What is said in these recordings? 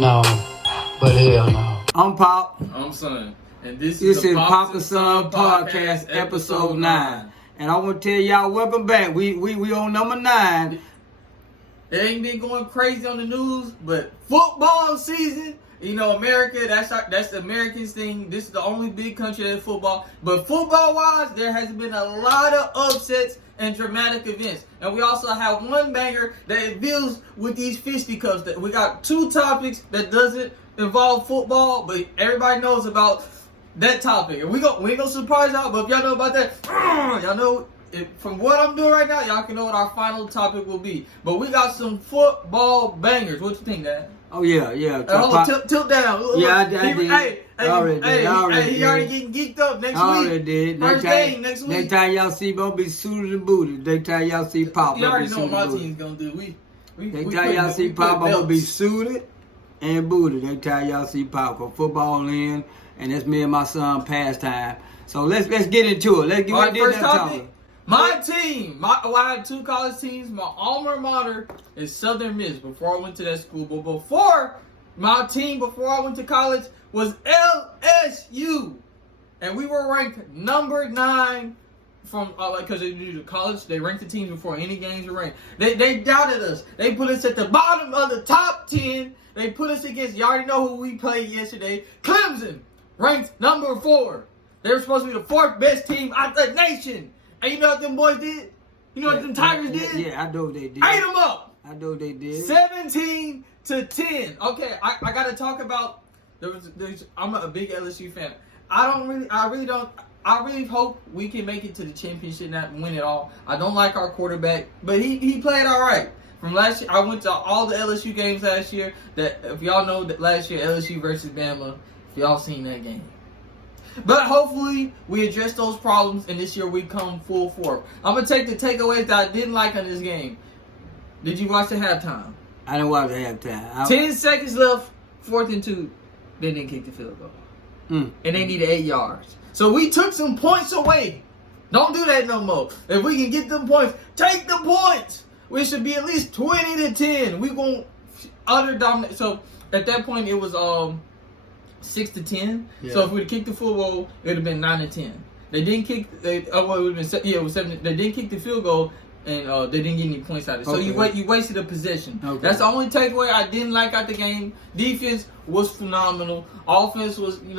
know, but hell no. I'm Pop. I'm Son. And this is the Pop and Son Podcast, episode 9. And I want to tell y'all, welcome back. We on number 9. It ain't been going crazy on the news, but football season, you know, America, that's the Americans thing. This is the only big country that has football. But football-wise, there has been a lot of upsets and dramatic events. And we also have one banger that deals with these fisticuffs. We got 2 topics that doesn't involve football, but everybody knows about that topic. And we ain't gonna surprise y'all, but if y'all know about that, y'all know. From what I'm doing right now, y'all can know what our final topic will be. But we got some football bangers. What you think, Dad? Oh, yeah. Hold on, tilt down. Yeah, I did. He already getting geeked up next week. Already did. First game next week. Next time y'all see, gonna be suited and booted. Next time y'all see Pop, you already know what my team's gonna do. Next time y'all see Pop, I'm gonna be suited and booted. Next time y'all see Pop, cause football in, and that's me and my son pastime. So let's get into it. Let's get into first topic. My team, I had 2 college teams. My alma mater is Southern Miss before I went to that school. But before I went to college was LSU. And we were ranked number 9 from, because they do the college, they ranked the teams before any games were ranked. They doubted us. They put us at the bottom of the top 10. They put us against, you already know who we played yesterday, Clemson, ranked number 4. They were supposed to be the 4th best team out the nation. And you know what them boys did? You know what them Tigers did? Yeah, I know what they did. Ate them up. I know what they did. 17-10. Okay, I got to talk about. I'm a big LSU fan. I really hope we can make it to the championship, not win it all. I don't like our quarterback, but he played all right. From last year, I went to all the LSU games last year. That if y'all know that last year LSU versus Bama, if y'all seen that game. But hopefully we address those problems, and this year we come full force. I'm gonna take the takeaways that I didn't like on this game. Did you watch the halftime? I didn't watch the halftime. 10 seconds left, 4th and 2. They didn't kick the field goal, and they needed 8 yards. So we took some points away. Don't do that no more. If we can get them points, take the points. We should be at least 20-10. We gonna utter dominate. So at that point it was 6-10. Yeah. So if we'd kicked the field goal, it would have been 9-10. They didn't kick. It would have been it was 7. They didn't kick the field goal, and they didn't get any points out of it. So you wasted a possession. Okay. That's the only takeaway I didn't like out the game. Defense was phenomenal. Offense was, we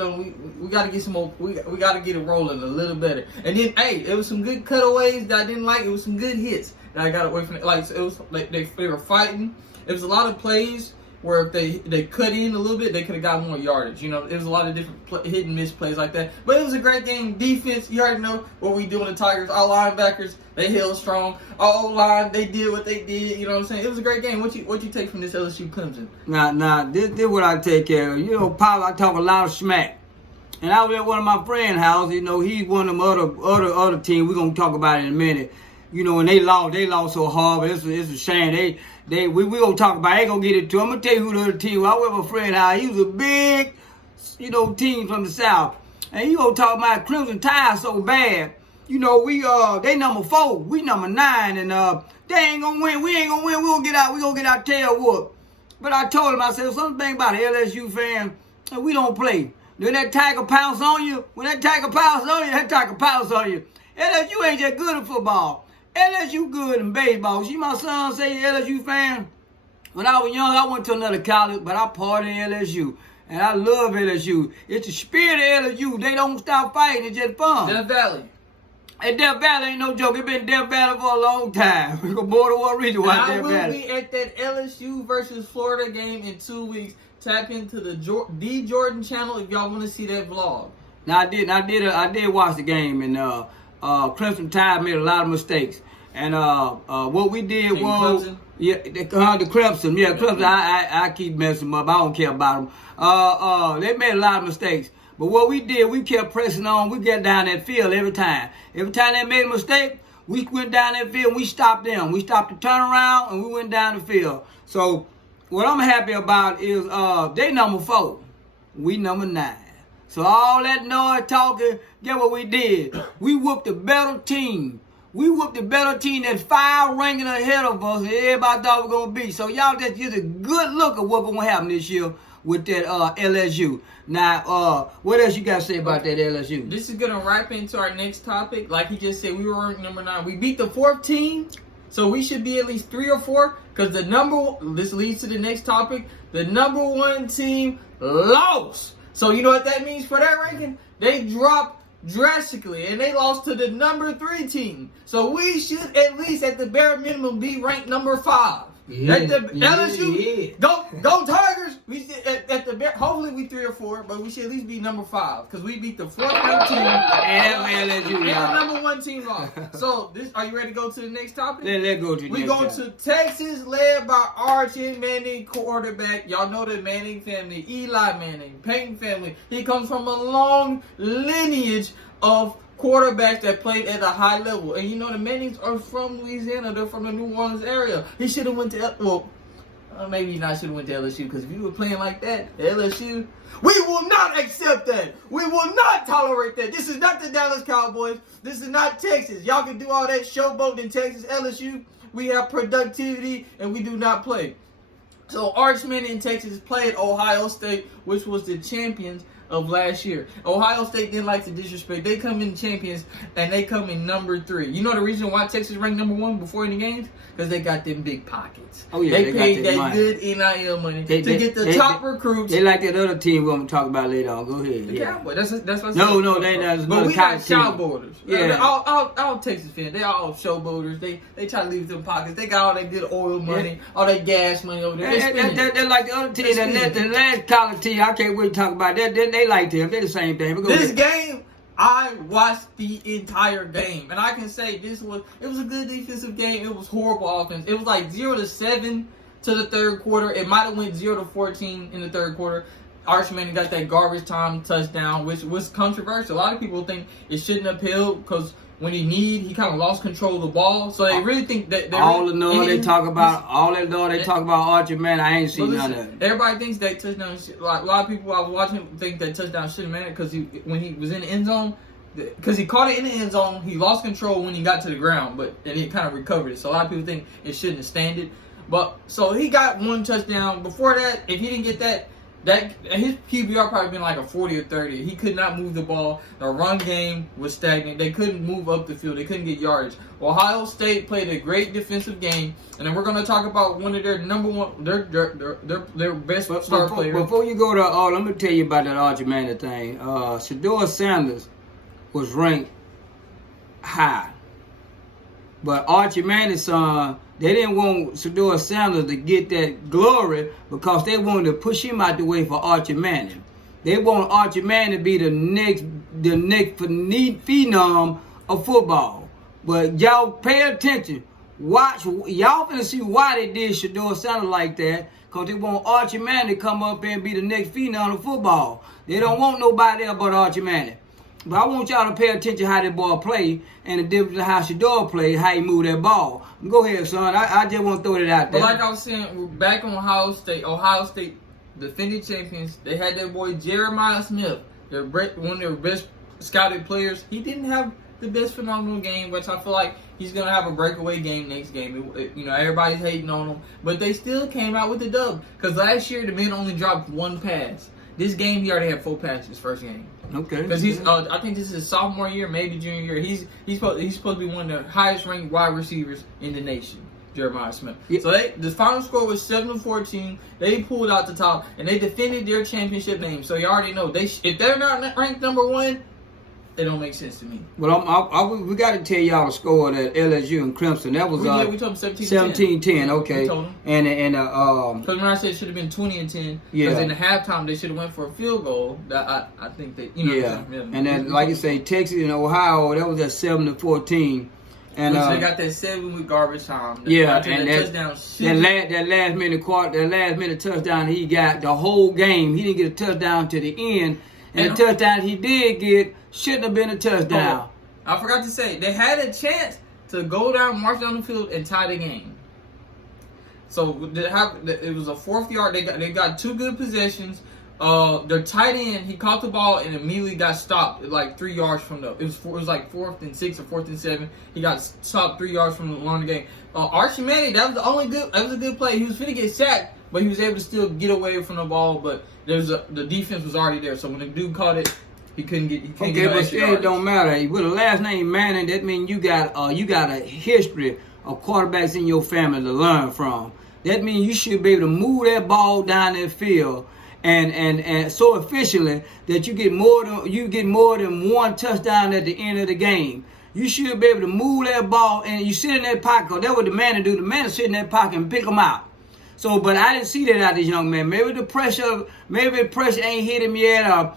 got to get some more. We got to get it rolling a little better. And then it was some good cutaways that I didn't like. It was some good hits that I got away from it. Like it was like they were fighting. It was a lot of plays where if they cut in a little bit, they could have got more yardage. It was a lot of different hit and miss plays like that. But it was a great game. Defense, you already know what we do in the Tigers. Our linebackers, they held strong. Our O-line, they did what they did. You know what I'm saying? It was a great game. What you take from this LSU Clemson? Nah, this what I take care of. Pop, I talk a lot of smack. And I was at one of my friend's house. He's one of them other teams. We're going to talk about it in a minute. And they lost so hard, but it's a shame. We gonna talk about it. I ain't gonna get into it. I'm gonna tell you who the other team was. I went with my friend how he was a big, team from the South. And you gonna talk about Crimson Tide so bad. They number 4, we number 9, and they ain't gonna win. We ain't gonna win. We gonna get our tail whooped. But I told him, I said, something about an LSU fan, we don't play. When that Tiger pounce on you, that Tiger pounce on you. LSU ain't just good at football. LSU good in baseball. See my son say LSU fan. When I was young, I went to another college, but I partied in LSU. And I love LSU. It's the spirit of LSU. They don't stop fighting. It's just fun. Death Valley. And Death Valley ain't no joke. It's been Death Valley for a long time. More than one reason why Death Valley. I will be at that LSU versus Florida game in 2 weeks. Tap into the Jordan channel if y'all want to see that vlog. Now I did watch the game, and Crimson Tide made a lot of mistakes. And what we did was Clemson? The Crimson. Yeah, Clemson. I keep messing them up. I don't care about them. They made a lot of mistakes. But what we did, we kept pressing on. We got down that field every time. Every time they made a mistake, we went down that field and we stopped them. We stopped the turnaround and we went down the field. So what I'm happy about is they number 4. We number 9. So all that noise talking, get what we did. We whooped a better team. We whooped a better team that's 5 ranking ahead of us. Everybody thought we were going to beat. So y'all just get a good look at what's going to happen this year. with that LSU. Now, what else you got to say about that LSU? This is going to wrap into our next topic. Like he just said, we were ranked number 9. We beat the 4th team, so we should be at least 3 or 4. Because this leads to the next topic. The number 1 team lost. So you know what that means for that ranking? They dropped drastically, and they lost to the number 3 team. So we should at least, at the bare minimum, be ranked number 5. Yeah, LSU, go Tigers! We should, at the bare, hopefully we 3 or 4, but we should at least be number 5 because we beat the 4th ranked team and LSU, and the number 1 team lost. So are you ready to go to the next topic? Let's go to the We next go topic. to Texas, led by Archie Manning, quarterback. Y'all know the Manning family, Eli Manning, Peyton family. He comes from a long lineage of quarterbacks that played at a high level. And you know the Mannings are from Louisiana. They're from the New Orleans area. He should have went to, maybe he not should have went to LSU, because if you were playing like that, LSU, we will not accept that. We will not tolerate that. This is not the Dallas Cowboys. This is not Texas. Y'all can do all that showboat in Texas. LSU, we have productivity, and we do not play. So Arch Manning in Texas played Ohio State, which was the champions of last year. Ohio State didn't like to disrespect. They come in champions, and they come in number 3. You know the reason why Texas ranked number 1 before any games? Because they got them big pockets. Oh yeah, they paid that money. good NIL money to get the top recruits. They like that other team we're going to talk about later on. Go ahead. The Cowboys. That's what I No, said. they not. But we got showboaters. Yeah. All Texas fans, they all showboaters. They try to leave them pockets. They got all that good oil money, all that gas money over there. They're like the other team. The last college team, I can't wait to talk about that. They like them. They're the same thing. This game, I watched the entire game, and I can say it was a good defensive game. It was horrible offense. It was like 0-7 to the third quarter. It might have went 0-14 in the third quarter. Arch Manning got that garbage time touchdown, which was controversial. A lot of people think it shouldn't have held because when he kind of lost control of the ball. So they really think that all the noise they talk about Archie Manning, I ain't seen none of it. Everybody thinks that touchdown. Like a lot of people I was watching think that touchdown shouldn't matter because when he was in the end zone, because he caught it in the end zone, he lost control when he got to the ground, and he kind of recovered it. So a lot of people think it shouldn't have standed. But so he got 1 touchdown. Before that, if he didn't get that his QBR probably been like a 40 or 30. He could not move the ball. The run game was stagnant. They couldn't move up the field. They couldn't get yardage. Ohio State played a great defensive game, and then we're going to talk about one of their number 1, their best star players. Before you go to let me tell you about that Archie Manning thing. Shedeur Sanders was ranked high, but Archie Manning's son, they didn't want Shedeur Sanders to get that glory because they wanted to push him out the way for Archie Manning. They want Archie Manning to be the next phenom of football. But y'all pay attention. Watch. Y'all finna see why they did Shedeur Sanders like that. Because they want Archie Manning to come up and be the next phenom of football. They don't want nobody else but Archie Manning. But I want y'all to pay attention how that ball play and the difference of how Shedeur play, how he move that ball. Go ahead, son. I just want to throw it out there. But like I was saying, we're back on Ohio State. Ohio State, defending champions. They had their boy Jeremiah Smith, one of their best scouted players. He didn't have the best phenomenal game, which I feel like he's going to have a breakaway game next game. Everybody's hating on him. But they still came out with the dub. Because last year, the man only dropped 1 pass. This game, he already had 4 passes first game. Okay. Because he's, I think this is his sophomore year, maybe junior year. He's supposed to be one of the highest ranked wide receivers in the nation, Jeremiah Smith. Yeah. So the final score was 7-14. They pulled out the top and they defended their championship name. So you already know if they're not ranked number 1, it don't make sense to me. Well, we got to tell y'all the score of that LSU and Clemson. That was we told them 17-10. Okay. We told them. And because when I said it should have been 20-10, because in the halftime they should have went for a field goal. That I think that And then like you say, Texas and Ohio, that was at 7-14. And they got that 7 with garbage time. That last minute touchdown he got the whole game. He didn't get a touchdown to the end. And the touchdown he did get shouldn't have been a touchdown. I forgot to say, they had a chance to go down, march down the field, and tie the game. So it was a 4th yard. They got 2 good possessions. Their tight end, he caught the ball and immediately got stopped like 3 yards from it was like 4th and 6 or 4th and 7. He got stopped 3 yards from the line of the game. Archie Manning, that was a good play. He was finna get sacked but he was able to still get away from the ball. But the defense was already there, so when the dude caught it, he couldn't get. Okay, but still, it don't matter. With a last name Manning, that means you got a history of quarterbacks in your family to learn from. That means you should be able to move that ball down that field and so efficiently that you get more than one touchdown at the end of the game. You should be able to move that ball and you sit in that pocket, because that's what the man do. The man sit in that pocket and pick them out. So, but I didn't see that out of this young man. Maybe the pressure ain't hit him yet.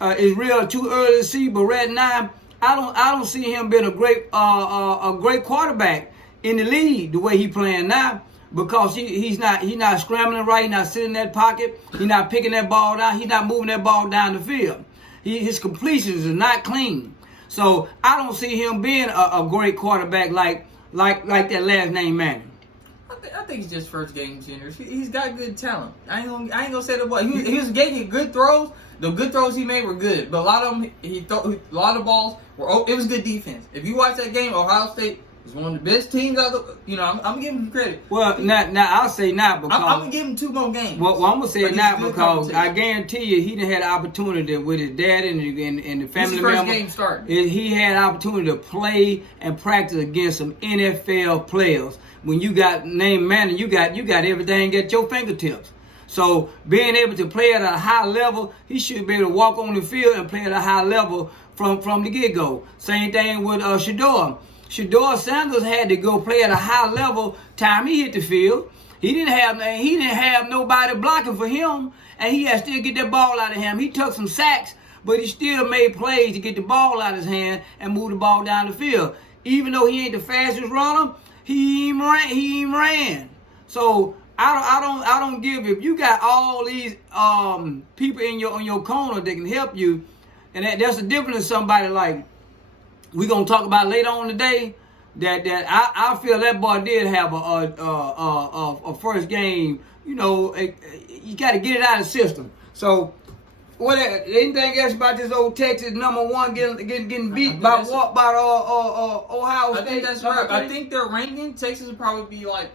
It's real too early to see. But right now, I don't see him being a great quarterback in the league the way he playing now, because he's not scrambling right. He's not sitting in that pocket. He's not picking that ball down. He's not moving that ball down the field. His completions is not clean. So I don't see him being a great quarterback like that last name Manning. I think he's just first game generous. He's got good talent. I ain't gonna say the boy. He was getting good throws. The good throws he made were good, but a lot of them a lot of balls were. It was good defense. If you watch that game, Ohio State was one of the best teams out of the. I'm giving him credit. Well, now I'll say not because I'm gonna give him 2 more games. Well, I'm gonna say not because I guarantee you he didn't have the opportunity with his dad and the family member. First game starting. He had an opportunity to play and practice against some NFL players. When you got named Manning, you got everything at your fingertips. So being able to play at a high level, he should be able to walk on the field and play at a high level from the get-go. Same thing with Shedeur. Shedeur Sanders had to go play at a high level time he hit the field. He didn't have nobody blocking for him, and he had to still get that ball out of him. He took some sacks, but he still made plays to get the ball out of his hand and move the ball down the field. Even though he ain't the fastest runner, he ran. So I don't give. If you got all these people on your corner that can help you, and that's the difference in somebody like we're gonna talk about later on today. That I feel that boy did have a first game. You got to get it out of the system. So, what anything else about this old Texas #1 getting beat by Ohio State? I think that's right. I think their ranking, Texas will probably be like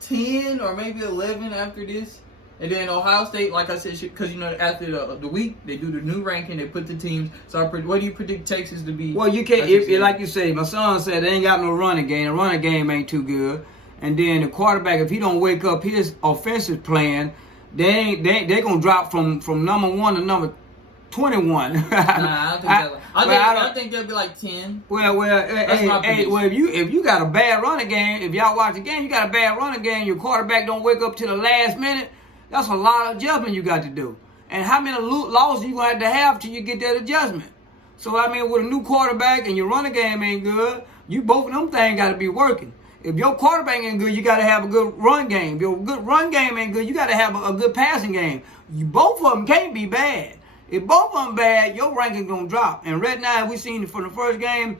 10 or maybe 11 after this. And then Ohio State, like I said, because after the week they do the new ranking, they put the teams. So what do you predict Texas to be? Well, you can't. If like you say, my son said they ain't got no running game. The running game ain't too good. And then the quarterback, if he don't wake up his offensive plan, they gonna drop from #1 to number 21. I think they'll be like 10. Well, if you got a bad running game, if y'all watch the game, you got a bad running game. Your quarterback don't wake up to the last minute. That's a lot of adjustment you got to do. And how many losses you going to have till you get that adjustment? So, I mean, with a new quarterback and your running game ain't good, both of them things got to be working. If your quarterback ain't good, you got to have a good run game. If your good run game ain't good, you got to have a good passing game. Both of them can't be bad. If both of them bad, your ranking going to drop. And right now, we seen it from the first game,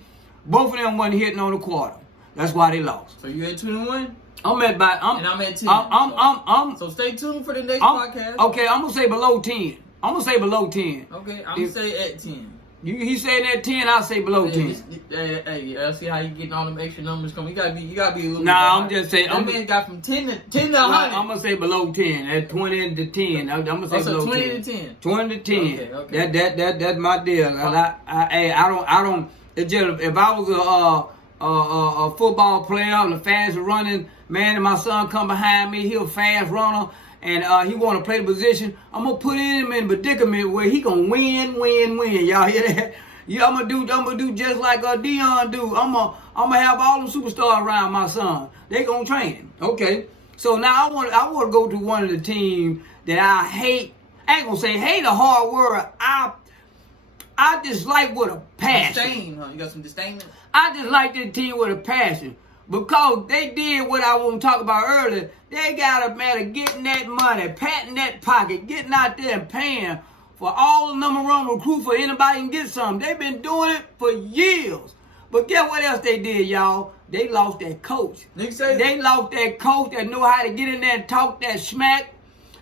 Both of them wasn't hitting on the quarter. That's why they lost. So you at 2-1? I'm at about. And I'm at 10. So stay tuned for the next podcast. Okay, I'm gonna say below 10. I'm gonna say below 10. Okay, I'm gonna say at 10. He's saying at 10. I'll say below 10. Hey, I see how you getting all them extra numbers coming. You gotta be a little. Nah, I'm just saying. That man got from 10 to 100. I'm gonna say below 10. At 20 to 10. I'm gonna say below 20 10. to 10. 20 to 10. Okay. That's my deal. I don't. It's just if I was a football player and the fast running man, and my son come behind me, he a fast runner, and he want to play the position, I'm gonna put him in a predicament where he gonna win. Y'all hear that? Yeah, I'm gonna do just like Dion do. I'm gonna have all them superstars around my son. They gonna train him. Okay. So now I want to go to one of the teams that I hate. I ain't gonna say hate a hard word. I dislike with a passion. Disdain, huh? You got some disdain? I just like this team with a passion because they did what I want to talk about earlier. They got a matter of getting that money, patting that pocket, getting out there and paying for all the #1 recruit for anybody can get something. They've been doing it for years. But guess what else they did, y'all? They lost that coach. They lost that coach that know how to get in there and talk that smack,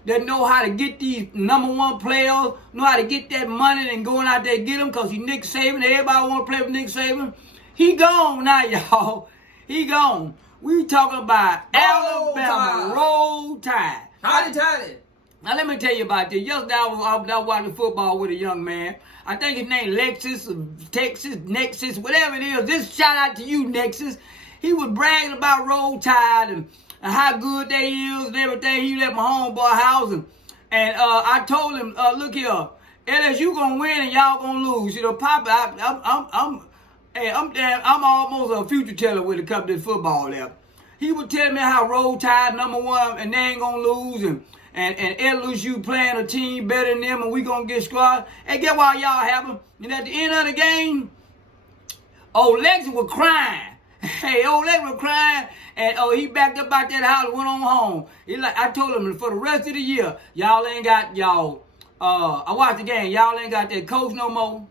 that know how to get these #1 players, know how to get that money and going out there and get them because he's Nick Saban. Everybody want to play with Nick Saban. He gone now, y'all. He gone. We talking about Alabama Roll Tide. How they tied it? Now let me tell you about this. Yesterday I was watching football with a young man. I think his name Lexus, Texas, Nexus, whatever it is. This shout out to you, Nexus. He was bragging about Roll Tide and how good they is and everything. He left my homeboy house and I told him, look here, LSU gonna win and y'all gonna lose. You know, Papa, I'm almost a future teller when it comes to football there. He would tell me how Roll Tide #1 and they ain't gonna lose and LSU playing a team better than them and we gonna get squad. And get why y'all have them. And at the end of the game, old Lex was crying. Hey, old Lex was crying. And he backed up out that house and went on home. I told him for the rest of the year, y'all ain't got I watched the game. Y'all ain't got that coach no more.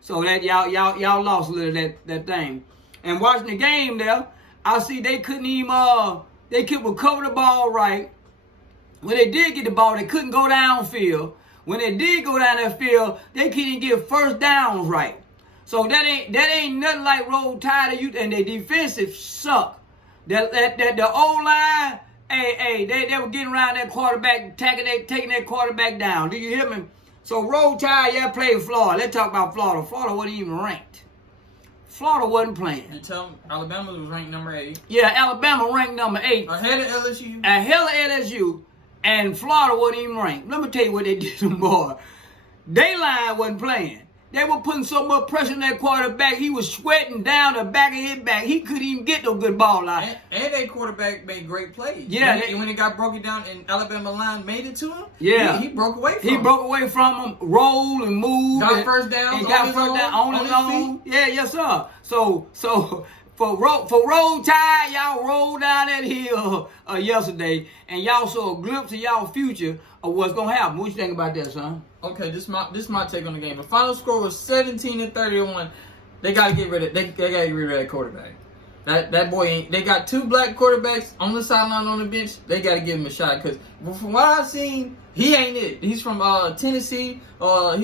So that y'all lost a little of that thing. And watching the game there, I see they couldn't even they couldn't recover the ball right. When they did get the ball, they couldn't go downfield. When they did go down that field, they couldn't get first downs right. So that ain't nothing like Roll Tide and their defensive suck. That the O-line, they were getting around that quarterback, taking that quarterback down. Do you hear me? So Roll Tide, yeah, played Florida. Let's talk about Florida. Florida wasn't even ranked. Florida wasn't playing. You tell me Alabama was ranked number 8. Yeah, Alabama ranked number 8. Ahead of LSU. Ahead of LSU. And Florida wasn't even ranked. Let me tell you what they did to them boys. They line wasn't playing. They were putting so much pressure on that quarterback. He was sweating down the back of his back. He couldn't even get no good ball out. And that quarterback made great plays. Yeah. When it got broken down and Alabama line made it to him, yeah, he broke away from him. He broke away from him, rolled and moved. Got first down. And got first down on his own. Yeah, yes, sir. So for Roll Tide, y'all rolled down that hill yesterday, and y'all saw a glimpse of y'all future of what's gonna happen. What you think about that, son? Okay, this is my take on the game. The final score was 17-31. They gotta get rid of that quarterback. That boy ain't. They got 2 black quarterbacks on the sideline on the bench. They gotta give him a shot because from what I've seen, he ain't it. He's from Tennessee. I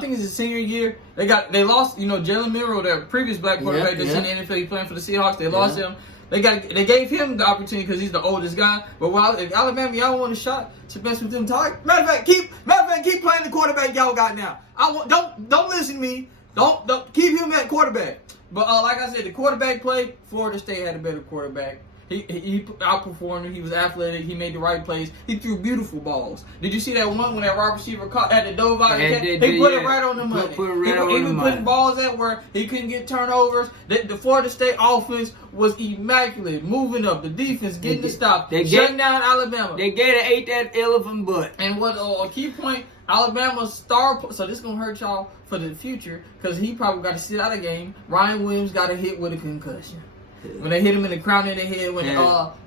think it's his senior year. They lost. Jalen Milroe, their previous black quarterback that's in the NFL, he's playing for the Seahawks. They lost him. They gave him the opportunity because he's the oldest guy. But if Alabama, y'all want a shot to mess with them targets. Matter of fact, keep playing the quarterback y'all got now. Don't listen to me. Don't keep him at quarterback. But like I said, the quarterback play, Florida State had a better quarterback. He outperformed him. He was athletic. He made the right plays. He threw beautiful balls. Did you see that one when that wide receiver caught at the dove out? He put it right on the money. He was putting balls at where he couldn't get turnovers. The Florida State offense was immaculate, moving up. The defense getting the stop, shutting down Alabama. They ate that elephant butt. And what a key point, Alabama's star. So this gonna hurt y'all for the future because he probably got to sit out a game. Ryan Williams got a hit with a concussion. When they hit him in the crown of the head, when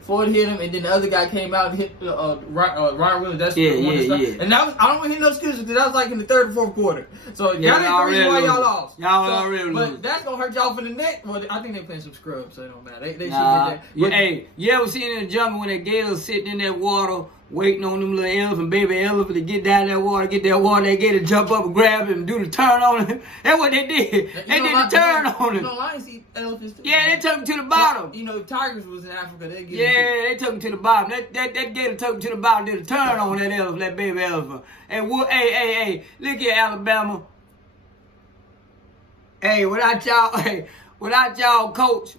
Ford hit him, and then the other guy came out and hit Ryan Williams. That's the one that started. And I don't want to hit no excuses because that was like in the 3rd or 4th quarter. So y'all ain't the reason why y'all lost. Y'all already lose. But that's gonna hurt y'all for the next. Well, I think they playing some scrubs, so it don't matter. They should get that. Hey, you ever seen in the jungle when the gators sitting in that water? Waiting on them little baby elephant to get down that water, they gator jump up and grab him and do the turn on him. That's what they did. They did the turn on him. Lions eat elephants too. Yeah, they took him to the bottom. If tigers was in Africa, they took him to the bottom. That gator took him to the bottom, did a turn on that elephant, that baby elephant. And hey, look here, Alabama. Hey, without y'all coach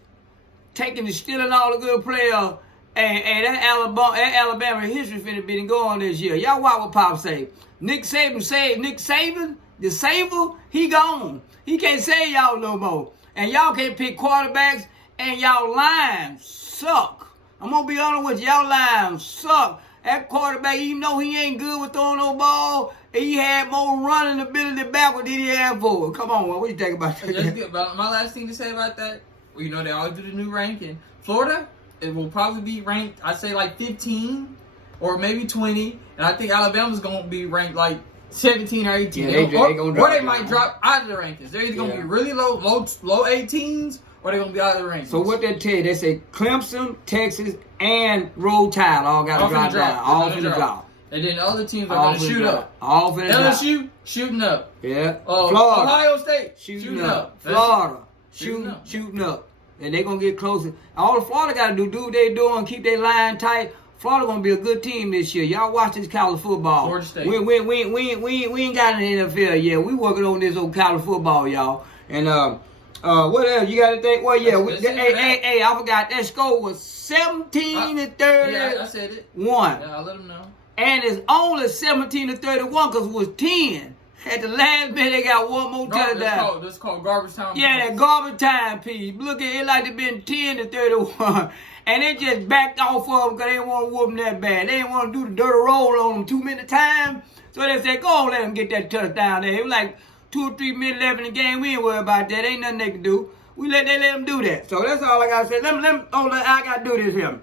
taking and stealing all the good players. And that Alabama history finna be going this year. Y'all watch what Pop say. Nick Saban, the saver, he gone. He can't save y'all no more. And y'all can't pick quarterbacks, and y'all lines suck. I'm gonna be honest with you, y'all lines suck. That quarterback, even though he ain't good with throwing no ball, he had more running ability backward than he had forward. Come on, what you think about that? That's good. My last thing to say about that, they always do the new ranking. Florida, it will probably be ranked, I'd say like 15 or maybe 20. And I think Alabama's going to be ranked like 17 or 18. Or they might drop out of the rankings. They're either going to be really low 18s, or they're going to be out of the rankings. So what they tell you, they say Clemson, Texas, and Roll Tide all got to drop down. All for the drop. And then the other teams are going to shoot up. All for the drop. LSU, shooting up. Yeah. Florida. Ohio State, shooting up. Florida, shooting up. And they're going to get closer. All the Florida got to do what they doing, keep their line tight, Florida gonna be a good team this year. Y'all watch this college football. Florida State. We ain't got an NFL yet. We working on this old college football, y'all. And what else? You got to think? Well, yeah. Hey, I forgot that score was 17-30. Yeah, I said it. One. Yeah, I let them know. And it's only 17-31 because it was 10. At the last minute, they got one more touchdown. This called garbage time. Yeah, that garbage time piece. Look at it like it been 10-31. And they just backed off of them because they didn't want to whoop them that bad. They didn't want to do the dirty roll on them too many times. So they said, go on, let them get that touchdown there. It was like 2 or 3 minutes left in the game. We ain't worried about that. Ain't nothing they can do. They let them do that. So that's all I got to say. I got to do this here.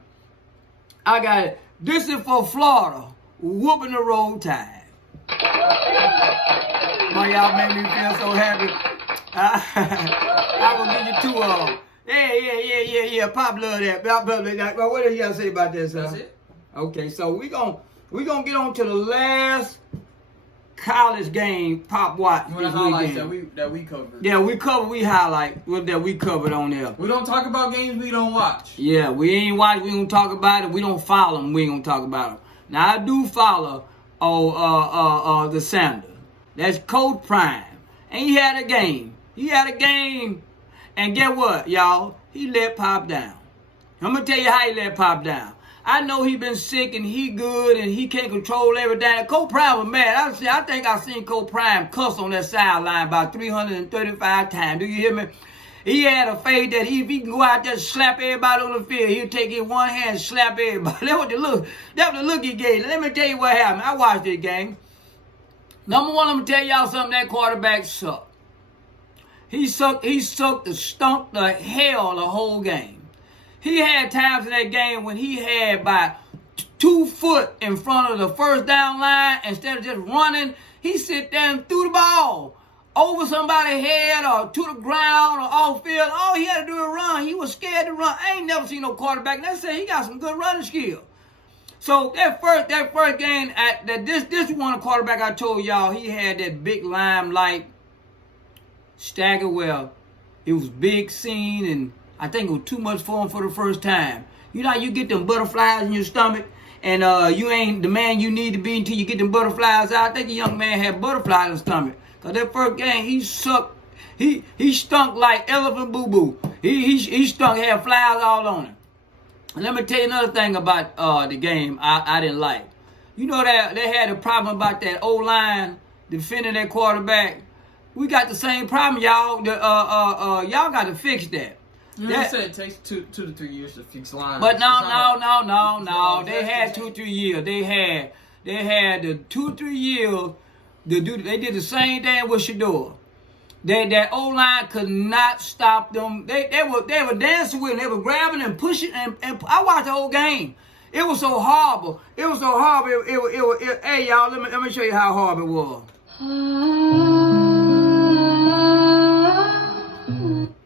I got it. This is for Florida. Whooping the roll tide. Boy, y'all made me feel so happy. I will give you 2 of them. Yeah. Pop love that. Well, what do you got to say about this, sir? That's it. Okay, so we gonna get on to the last college game Pop watch this highlights weekend. that we covered. Yeah, we highlight what that we covered on there. We don't talk about games we don't watch. Yeah, we ain't watch. We don't talk about it. We don't follow them. We ain't gonna talk about them. Now I do follow the Sanders. That's Coach Prime, and he had a game. And get what, y'all? He let Pop down. I'm gonna tell you how he let Pop down. I know he been sick and he good and he can't control everything. Coach Prime was mad. I think I seen Coach Prime cuss on that sideline about 335 times. Do you hear me? He had a faith that if he can go out there and slap everybody on the field, he'll take it one hand and slap everybody. That was the look he gave. Let me tell you what happened. I watched this game. Number one, I'm gonna tell y'all something. That quarterback sucked. He stunk the hell the whole game. He had times in that game when he had about 2 foot in front of the first down line. Instead of just running, he sit there and threw the ball over somebody's head or to the ground or off field. All he had to do was run. He was scared to run. I ain't never seen no quarterback. Let's say he got some good running skill. So that first game, this one quarterback I told y'all, he had that big limelight stagger well. It was big scene and I think it was too much for him for the first time. You know how you get them butterflies in your stomach and you ain't the man you need to be until you get them butterflies out. I think the young man had butterflies in his stomach. Because that first game, he sucked. He stunk like elephant boo-boo. He stunk, had flies all on him. And let me tell you another thing about the game I didn't like. You know that they had a problem about that O-line defending that quarterback. We got the same problem, y'all. Y'all got to fix that. You know, said it takes 2 to 3 years to fix lines. But no. They had 2 or 3 years. They had the 2 or 3 years. They did the same thing with Shador. That O-line could not stop them. They were dancing with them. They were grabbing and pushing. And I watched the whole game. It was so horrible. Hey, y'all, let me show you how horrible it was.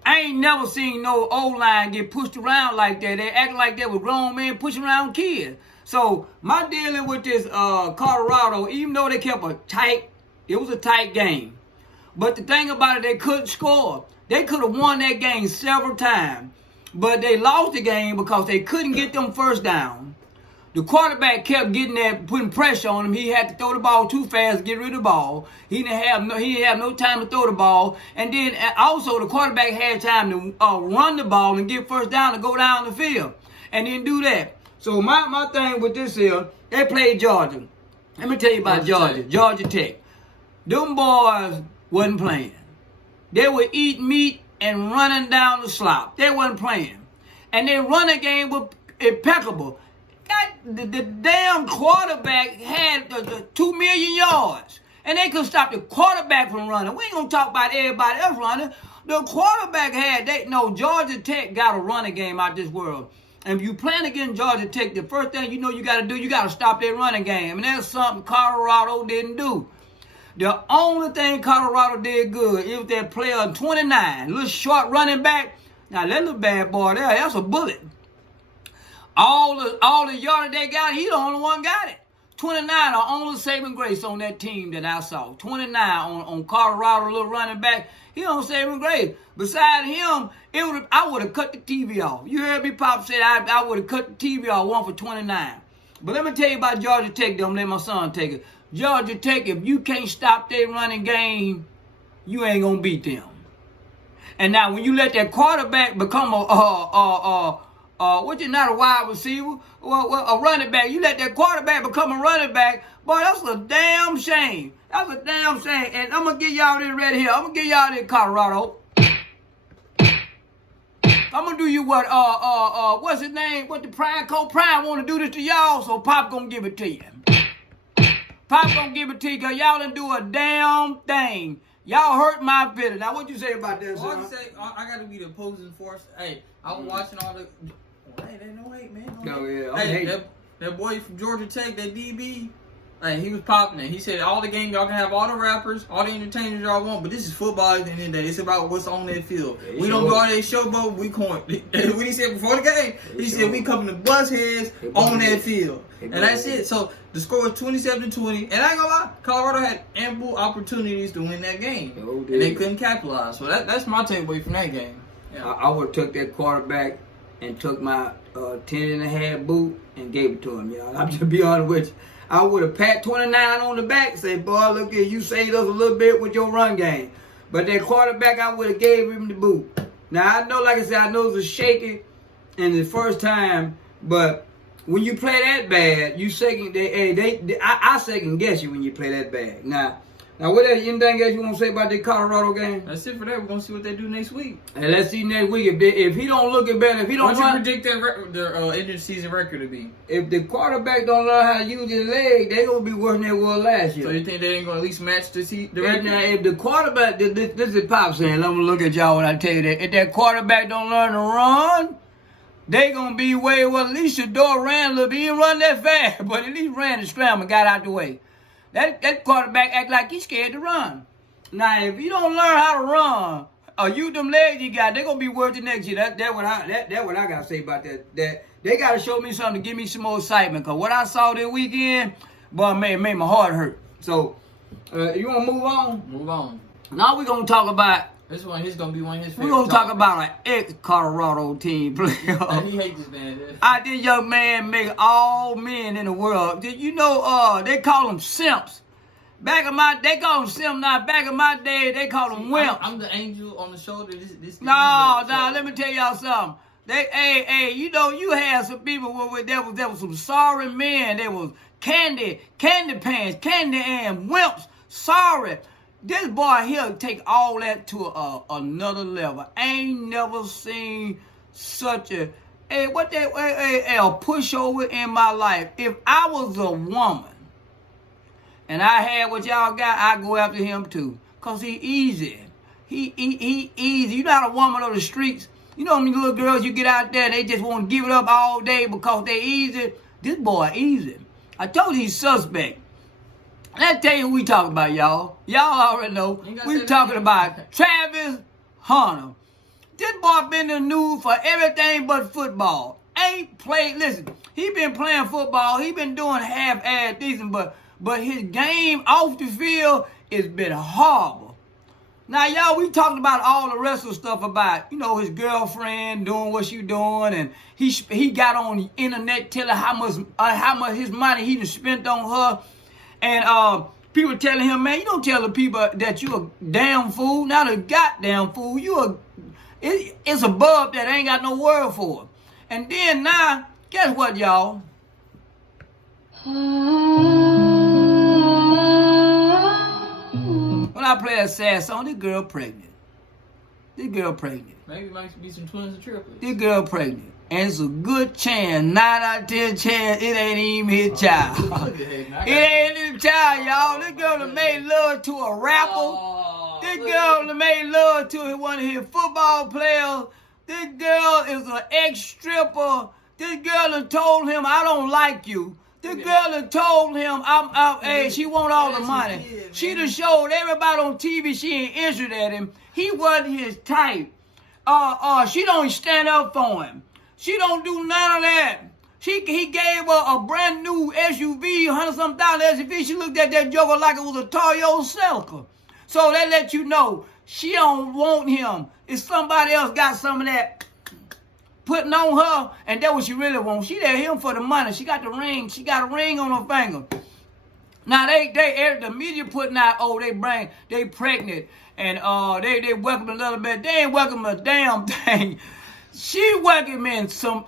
I ain't never seen no O-line get pushed around like that. They acting like they were grown men pushing around kids. So my dealing with this Colorado, even though they kept it was a tight game. But the thing about it, they couldn't score. They could have won that game several times. But they lost the game because they couldn't get them first down. The quarterback kept getting there, putting pressure on him. He had to throw the ball too fast to get rid of the ball. He didn't have no time to throw the ball. And then also the quarterback had time to run the ball and get first down to go down the field. And didn't do that. So my thing with this is, they played Georgia. Let me tell you about Georgia Tech. Them boys wasn't playing. They were eating meat and running down the slop. They wasn't playing. And their running game was impeccable. The damn quarterback had the 2 million yards. And they couldn't stop the quarterback from running. We ain't going to talk about everybody else running. The quarterback Georgia Tech got a running game out this world. And if you playing against Georgia Tech, the first thing you got to do, you got to stop their running game. And that's something Colorado didn't do. The only thing Colorado did good is that player 29, little short running back. Now, that little bad boy there, that's a bullet. All the yardage they got, he the only one got it. 29, the only saving grace on that team that I saw. 29 on Colorado, little running back. He don't saving grace. Besides him, I would have cut the TV off. You heard me, Pop said I would have cut the TV off, one for 29. But let me tell you about Georgia Tech, though. I'm let my son take it. Georgia Tech, if you can't stop their running game, you ain't gonna beat them. And now when you let that quarterback become not a wide receiver, a running back, you let that quarterback become a running back, boy, that's a damn shame. That's a damn shame. And I'm gonna give y'all this right here. I'm gonna give y'all this Colorado. I'm gonna do you what's his name? What the Prime Coach Prime wanna do this to y'all, so Pop gonna give it to you. Pop gonna give it to you because y'all didn't do a damn thing. Y'all hurt my feelings. Now, what you say about that, All son? I say, I gotta be the opposing force. Hey, I was watching all the. Hey, no hate, man. No, yeah, Hey, that boy from Georgia Tech, that DB, like, he was popping it. He said, all the game, y'all can have all the rappers, all the entertainers y'all want, but this is football at the end of the day. It's about what's on that field. We don't go out there showboat, we coin. What he said before the game, he said, we coming to bust heads on that field. And that's it. So the score was 27-20. And I ain't gonna lie, Colorado had ample opportunities to win that game. And they couldn't capitalize. So that's my takeaway from that game. Yeah. I would have took that quarterback and took my 10.5 boot and gave it to him, y'all. I'm just be honest with you. I would have pat 29 on the back and say, boy, look at you saved us a little bit with your run game. But that quarterback, I would have gave him the boot. Now, I know, like I said, I know it was shaky in the first time, but when you play that bad, you second. I second guess you when you play that bad. Now, what else? Anything else you want to say about the Colorado game? That's it for that. We're gonna see what they do next week. And let's see next week if he don't look it better. If he don't, what you predict their end of the season record to be? If the quarterback don't learn how to use his leg, they gonna be worse than they were last year. So you think they ain't gonna at least match the record? Now, if the quarterback, this is Pop saying. Let me look at y'all when I tell you that. If that quarterback don't learn to run, they gonna be way well. At least Shador ran a little bit. He didn't run that fast, but at least ran and scrambled and got out the way. That quarterback act like he's scared to run. Now, if you don't learn how to run, or use them legs you got, they gonna be worse the next year. That's what I gotta say about that. That they gotta show me something to give me some more excitement. Cause what I saw this weekend, boy, made my heart hurt. So, you wanna move on? Move on. Now we gonna talk about. This one, he's gonna be one of his We're favorite. gonna talk about an ex-Colorado team player. And he hates this man. This young man make all men in the world. Did you know? They call them simps. They call them simps now. Back in my day, they call them wimps. I'm the angel on the shoulder. This No. Let me tell y'all something. You had some people there was some sorry men. There was candy pants, candy and wimps. Sorry. This boy here take all that to another level. Ain't never seen such a pushover in my life. If I was a woman and I had what y'all got, I'd go after him too. Cause he easy. He easy. You not a woman on the streets. You know how many little girls you get out there, they just want to give it up all day because they easy. This boy easy. I told you he's suspect. Let's tell you who we talking about, y'all. Y'all already know. We talking about Travis Hunter. This boy been in the news for everything but football. Ain't played. Listen, he been playing football. He been doing half-ass decent, but his game off the field has been horrible. Now, y'all, we talked about all the rest of the stuff about, his girlfriend doing what she doing, and he got on the internet telling how much his money he done spent on her. And people telling him, man, you don't tell the people that you a damn fool. Not a goddamn fool. It's a bub that ain't got no word for it. And then now, guess what, y'all? When I play a sad song, this girl pregnant. Maybe it might be some twins or triplets. This girl pregnant. And it's a good chance, 9 out of 10 chance, it ain't even his child. It ain't his child, y'all. This girl that made love to a rapper. This girl that made love to one of his football players. This girl is an ex-stripper. This girl that told him, I don't like you. This girl that told him, she want all the money. She done showed everybody on TV she ain't interested in him. He wasn't his type. She don't stand up for him. She don't do none of that. He gave her a brand new SUV, $100-something SUV. She looked at that joker like it was a Toyota Celica. So they let you know she don't want him. If somebody else got some of that putting on her, and that's what she really wants. She there him for the money. She got the ring. She got a ring on her finger. Now the media putting out, oh, they pregnant, and they welcome a little bit. They ain't welcome a damn thing. She welcoming some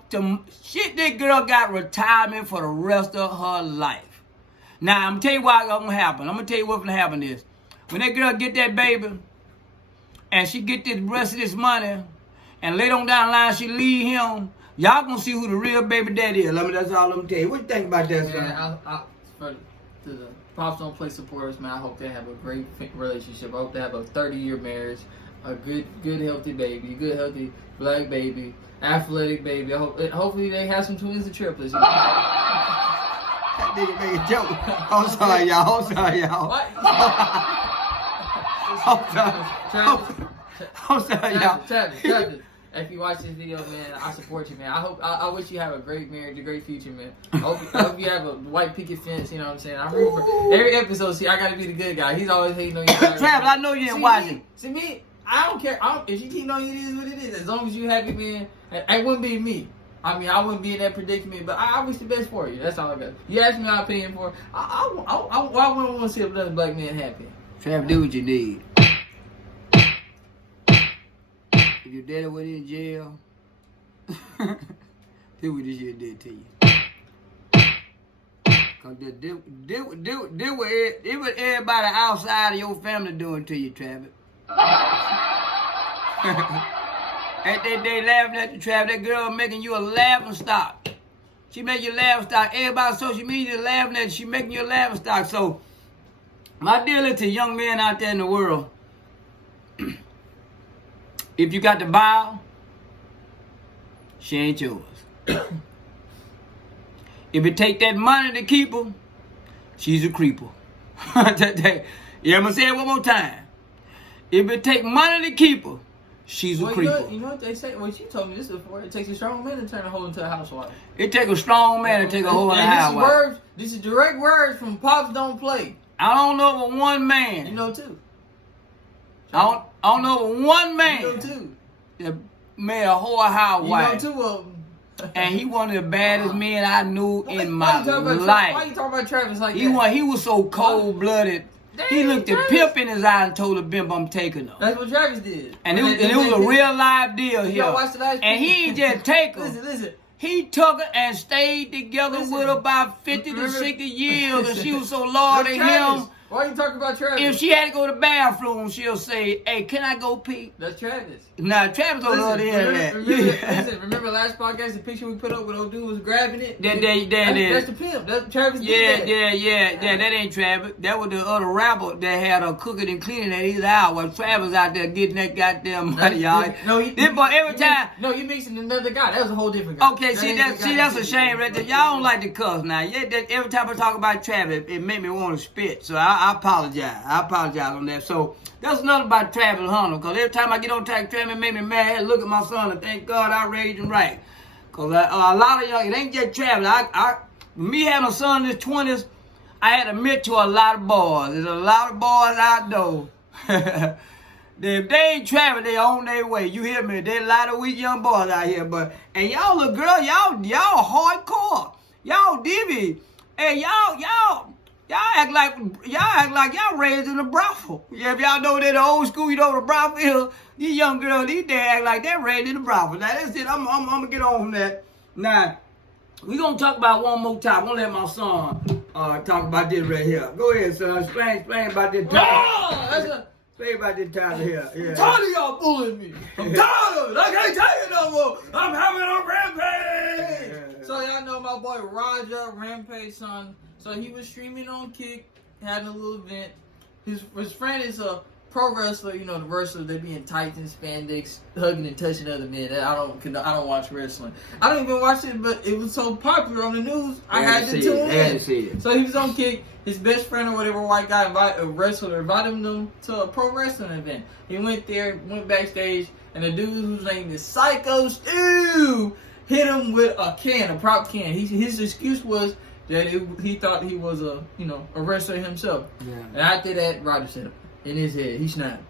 shit. This girl got retirement for the rest of her life. Now I'm gonna tell you what's gonna happen. I'm gonna tell you what's gonna happen is when that girl get that baby, and she get the rest of this money, and later on down the line she leave him. Y'all gonna see who the real baby daddy is. That's all I'm gonna tell you. What you think about that, son? To the Pops Don't Play supporters, man, I hope they have a great relationship. I hope they have a 30-year marriage, a good healthy baby, good healthy black baby, athletic baby. Hopefully they have some twins and triplets. That nigga make a joke. I'm sorry, y'all. What? I'm sorry, y'all. Travis, if you watch this video, man, I support you, man. I wish you have a great marriage, a great future, man. I hope you have a white picket fence, you know what I'm saying? I remember every episode, see, I gotta be the good guy. He's always hating on you. Travis, I know you didn't watch it. See me, I don't care. If you keep knowing it is what it is, as long as you happy, man, it wouldn't be me. I mean, I wouldn't be in that predicament, but I wish the best for you. That's all I got. You asked me my opinion for it. I wouldn't want to see another black man happy. Travis, do what you need. If your daddy went in jail, do what this shit did to you. Cause this what everybody outside of your family doing to you, Travis. Ain't they laughing at you, Travis? That girl making you a laughing stock. She make you a laughing stock. Everybody on social media laughing at you. She making you a laughing stock. So, my deal is to young men out there in the world. If you got the vow, she ain't yours. If it take that money to keep her, she's a creeper. Yeah, I'm gonna say it one more time. If it take money to keep her, she's a creeper. You know what they say? Well, she told me this before. It takes a strong man to turn a hoe into a housewife. It take a strong man to take a hoe into a housewife. This is direct words from Pops Don't Play. I don't know of one man. You know two. I don't know of one man. You know two. That made a hoe a housewife. You know two of them. And he one of the baddest men I knew in my life. Why you talking about Travis like that? He was so cold-blooded. He looked at pimp in his eye and told the pimp, I'm taking her. That's what Travis did. And it was a real live deal here. Watch the last and he ain't just take her. Listen. He took her and stayed together with her about 50 to 60 years. And she was so loyal to him. Why are you talking about Travis? If she had to go to the bathroom, she'll say, hey, can I go pee? That's Travis. Nah, Travis on the other end of that. Remember last podcast, the picture we put up with old dude was grabbing it? That's the pimp. That's Travis did that. Yeah. That ain't Travis. That was the other rapper that had her cooking and cleaning at his house while Travis out there getting that goddamn money, y'all. You mixing another guy. That was a whole different guy. Okay, that's a shame right there. Y'all don't like to cuss now. Yeah, every time I talk about Travis, it made me want to spit. So I apologize. I apologize on that. So that's another about Travis Hunter. Because every time I get on Travis, it made me mad. I had to look at my son and thank God I raised him right. Because a lot of y'all, it ain't just Travis. Me having a son in his 20s, I had to admit to a lot of boys. There's a lot of boys out there. If they ain't Travis, they on their way. You hear me? There's a lot of weak young boys out here. And y'all little girl, y'all hardcore. Y'all divvy. Hey, y'all act like y'all raised in a brothel. Yeah, if y'all know that the old school, you know what a brothel is. These young girls, these days act like they're raised in a brothel. Now that's it. I'm gonna get on from that. Now, we gonna talk about one more time. I'm gonna let my son talk about this right here. Go ahead, son. Explain about this time. Explain about this time here. Yeah. I'm tired of y'all bullying me. I'm tired of it. I can't take it no more. I'm having a rampage. Yeah. So y'all know my boy Roger, Rampage son. So he was streaming on Kick, having a little event. His friend is a pro wrestler, you know, the wrestler, they be in tights and spandex, hugging and touching other men. I don't watch wrestling. I don't even watch it, but it was so popular on the news, I had to tune in. So he was on Kick. His best friend or whatever, white guy, a wrestler, invited him to a pro wrestling event. He went there, went backstage, and the dude whose name is Psycho Stu hit him with a prop can. His excuse was that he thought he was a wrestler himself. Yeah. And after that, Roger said in his head, he snapped.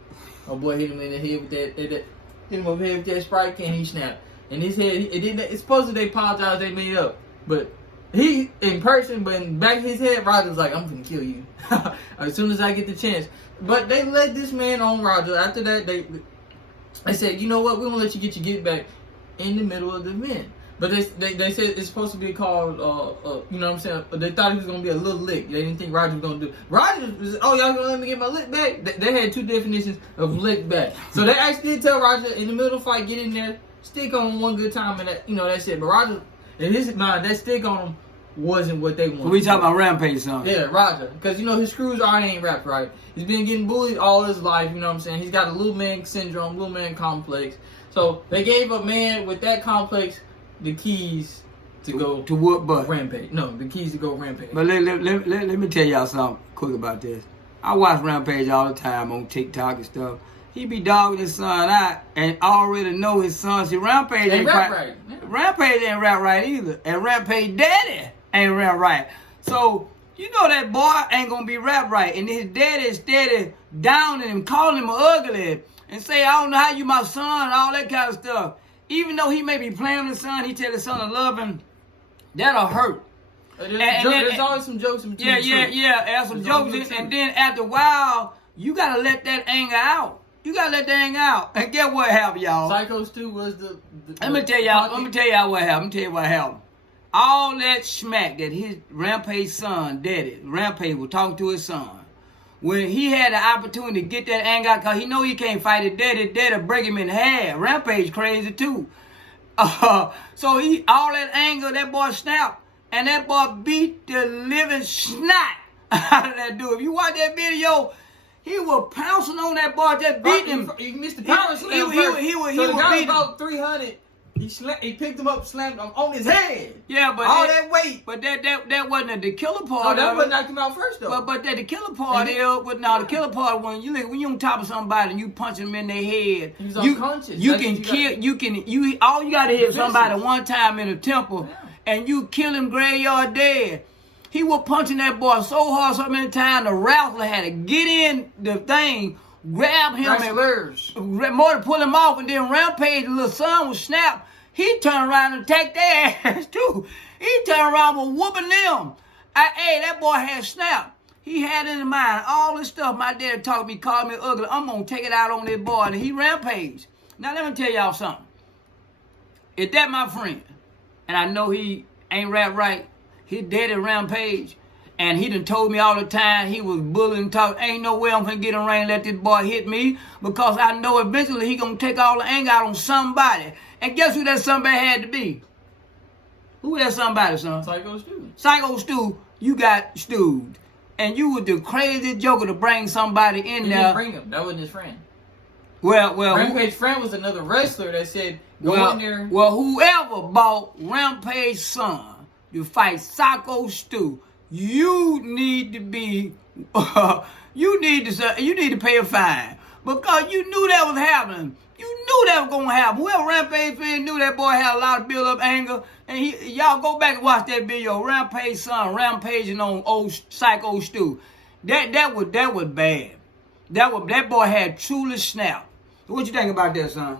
My boy hit him in the head with that hit him over the head with that Sprite can, he snapped. in his head, it's supposed to they apologize, they made up. But he, in person, but in back of his head, Roger was like, I'm gonna kill you as soon as I get the chance. But they let this man on Roger. After that, they said, you know what, we're gonna let you get your get back in the middle of the event. But they said it's supposed to be called, you know what I'm saying? They thought it was going to be a little lick. They didn't think Roger was going to do. Roger was, oh, y'all going to let me get my lick back? They had two definitions of lick back. So they actually did tell Roger in the middle of the fight, get in there, stick on him one good time, and that, you know, that's it. But Roger, in his mind, that stick on him wasn't what they wanted. We talking about Rampage, son. Yeah, Roger. Because, you know, his screws already ain't wrapped right. He's been getting bullied all his life, you know what I'm saying? He's got a little man syndrome, little man complex. So they gave a man with that complex the keys to go to what butt? Rampage. No, the keys to go Rampage. But let me tell y'all something quick about this. I watch Rampage all the time on TikTok and stuff. He be dogging his son out and already know his son. See, Rampage ain't rap right. Yeah. Rampage ain't rap right either. And Rampage daddy ain't rap right. So, you know that boy ain't gonna be rap right. And his daddy is steady downing him, calling him ugly, and say, I don't know how you my son, and all that kind of stuff. Even though he may be playing with his son, he tell his son to love him. That'll hurt. There's always some jokes in between. Yeah. There's some jokes. And then after a while, you got to let that anger out. You got to let that anger out. And get what happened, y'all. Psycho Stu was the let me tell y'all what happened. All that smack that his Rampage son, daddy, Rampage was talking to his son. When he had the opportunity to get that anger out, because he know he can't fight it, daddy break him in half. Rampage crazy too. So all that anger, that boy snapped. And that boy beat the living snot out of that dude. If you watch that video, he was pouncing on that boy, just beating him. He missed the power slam. He was beating about 300. He picked him up, slammed him on his head. Yeah, but all that weight. But that wasn't the killer part. Oh, that would knock him out first though. But the killer part the killer part when you on top of somebody and you punch them in their head, he's unconscious. You can kill. All you gotta hit somebody one time in the temple, and you kill him graveyard dead. He was punching that boy so hard so many times the wrestler had to get in the thing, grab him and more to pull him off, and then Rampage, the little son, was snapped. He turned around and attacked their ass too. He turned around and whooping them. Hey, that boy had snapped. He had in mind all this stuff my dad taught me, called me ugly. I'm gonna take it out on this boy, and he rampaged. Now let me tell y'all something. If that my friend, and I know he ain't rap right, his daddy Rampage, and he done told me all the time he was bullying, talk. Ain't no way I'm gonna get in the ring and let this boy hit me, because I know eventually he gonna take all the anger out on somebody. And guess who that somebody had to be? Who that somebody, son? Psycho Stu. Psycho Stu, you got stewed. And you was the crazy joker to bring somebody in there. Didn't bring him. That wasn't his friend. Well, Rampage's friend was another wrestler that said, go in there. Well, whoever bought Rampage's son to fight Psycho Stu, you need to be, you need to pay a fine, because you knew that was happening. You knew that was gonna happen. Whoever Rampage fan knew that boy had a lot of build up anger, and y'all go back and watch that video. Rampage's son rampaging on old Psycho Stu. That was bad. That boy had truly snapped. What you think about that, son?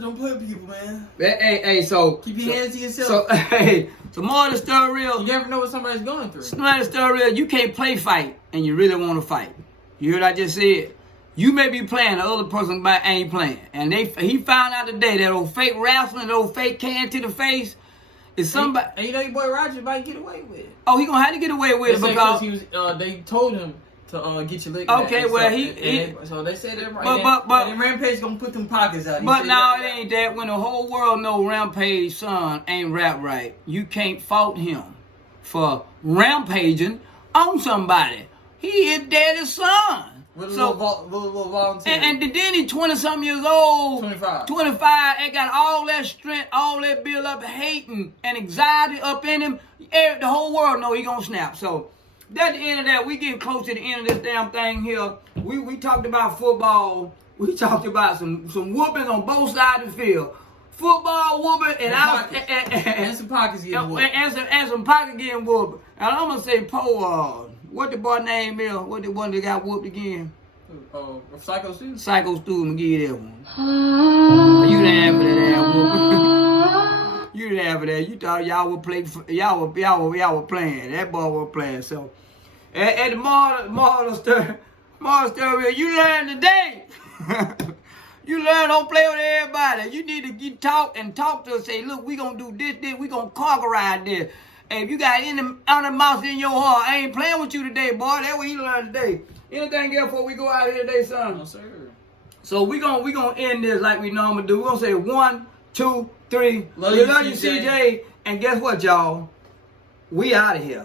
Don't play with people, man. Hey, so keep your hands to yourself. So more of the story real. You never know what somebody's going through. More of the story real. You can't play fight, and you really want to fight. You heard what I just said? You may be playing, the other person ain't playing. And he found out today that old fake wrestling, that old fake can to the face, is somebody. And you know your boy Roger might get away with it. Oh, he gonna have to get away with it because he was. They told him to get your lick. Okay, well so they said that right. But and Rampage gonna put them pockets out. But no, it ain't that. When the whole world know Rampage's son ain't rap right, you can't fault him for rampaging on somebody. He his daddy's son. With a little volunteer. And then he 20-something years old. 25. And got all that strength, all that build up hating and anxiety up in him. The whole world know he gonna snap. So that's the end of that. We getting close to the end of this damn thing here. We talked about football. We talked about some whoopings on both sides of the field. Football whooping and some pockets getting whooped. And some pockets getting whooped. And I'm gonna say what the boy name is? What the one that got whooped again? Oh, Psycho student. Psycho student, give you that one. You didn't have for that ass whooping. You didn't have for that. You thought y'all were playing. Y'all were playing. That ball was playing. So at the moral story, you learned today. You learn, don't play with everybody. You need to get talk to us. Say, look, we gonna do this, we gonna conquer this. Hey, if you got any mouse in your heart, I ain't playing with you today, boy. That's what you learned today. Anything else before we go out here today, son? No, sir. So we gonna end this like we normally do. We're gonna say 1, 2, 3. Love We you, love you, CJ. CJ. And guess what, y'all? We out of here.